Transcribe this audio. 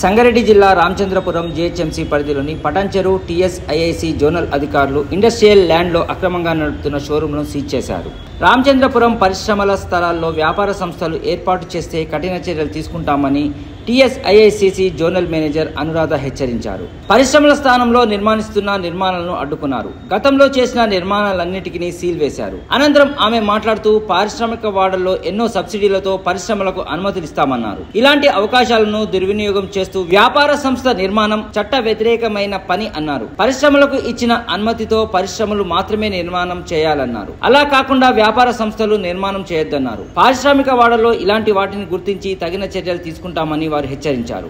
సంగారెడ్డి జిల్లా రామచంద్రపురం జీహెచ్ఎంసీ పరిధిలోని Patancheru TSIIC zonal అధికారులు ఇండస్ట్రియల్ ల్యాండ్లో అక్రమంగా నడుపుతున్న షోరూంను సీజ్ చేశారు. రామచంద్రపురం పరిశ్రమల స్థలాల్లో వ్యాపార సంస్థలు ఏర్పాటు చేస్తే కఠిన చర్యలు తీసుకుంటామని టీఎస్ఐఐసిసి జోనల్ మేనేజర్ అనురాధ హెచ్చరించారు. పరిశ్రమల స్థానంలో నిర్మాణిస్తున్న నిర్మాణాలను అడ్డుకున్నారు. గతంలో చేసిన నిర్మాణాలన్నిటికీ సీల్ వేశారు. అనంతరం ఆమె మాట్లాడుతూ పారిశ్రామిక వాడల్లో ఎన్నో సబ్సిడీలతో పరిశ్రమలకు అనుమతులిస్తామన్నారు. ఇలాంటి అవకాశాలను దుర్వినియోగం చేస్తూ వ్యాపార సంస్థ నిర్మాణం చట్ట వ్యతిరేకమైన పని అన్నారు. పరిశ్రమలకు ఇచ్చిన అనుమతితో పరిశ్రమలు మాత్రమే నిర్మాణం చేయాలన్నారు. అలా కాకుండా వ్యాపార సంస్థలు నిర్మాణం చేయొద్దన్నారు. పారిశ్రామిక వాడల్లో ఇలాంటి వాటిని గుర్తించి తగిన చర్యలు తీసుకుంటామని వారు హెచ్చరించారు.